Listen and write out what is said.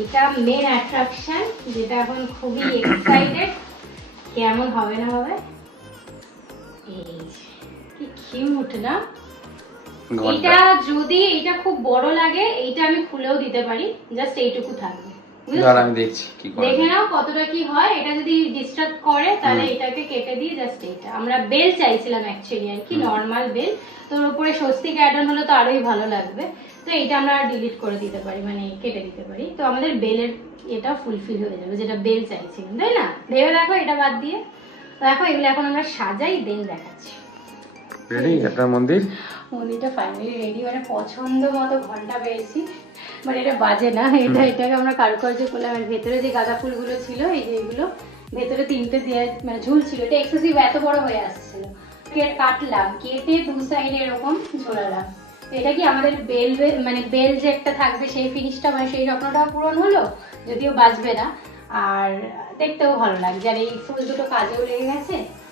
এটা main attraction, যেটা এখন খুবই এক্সাইটেড কেমন হবে না হবে। এই কি কিউট না এটা। যদি এটা খুব বড় লাগে এইটা আমি খুলেও দিতে পারি, জাস্ট এইটুকু থাকবে। আমি দেখছি কি করে, দেখে নাও কতটা কি হয়। এটা যদি ডিস্টার্ব করে তাহলে এটাকে কেটে দিয়ে জাস্ট এইটা। আমরা বেল চাইছিলাম অ্যাকচুয়ালি আর কি, নর্মাল বেল। তোর উপরে স্বস্তিক অ্যাড অন হলে তো আরোই ভালো লাগবে। তো এইটা আমরা ডিলিট করে দিতে পারি, মানে কেটে দিতে পারি। তো আমাদের বেলের এটা ফুলফিল হয়ে যাবে, যেটা বেল চাইছিলাম, তাই না? ভেবে দেখো এটা বাদ দিয়ে। তো দেখো এগুলো এখন আমরা সাজাই, দেন দেখাচ্ছি। রেডি আপনার মন্দির? মন্দিরটা ফাইনালি রেডি, মানে পছন্দ মতো ঘন্টা পেয়েছি, মানে এটা বাজে না। এটাকে আমরা কারুকার্য করলাম। আর ভেতরে যে গাঁদা ফুলগুলো ছিল, এই যে এগুলো ভেতরে 3টে দিয়ে মানে ঝুল ছিল, এটা এক্সেসিভ এত বড় হয়ে আসছিল। কাটলাম, কেটে 2 সাইডে এরকম ঝোলালাম। এটা কি আমাদের বেল মানে বেল যে একটা থাকবে সেই ফিনিশটা, মানে সেই স্বপ্নটাও পূরণ হলো, যদিও বাজবে না। আর দেখতেও ভালো লাগছে। আর এই ফুল দুটো কাজেও লেগে গেছে।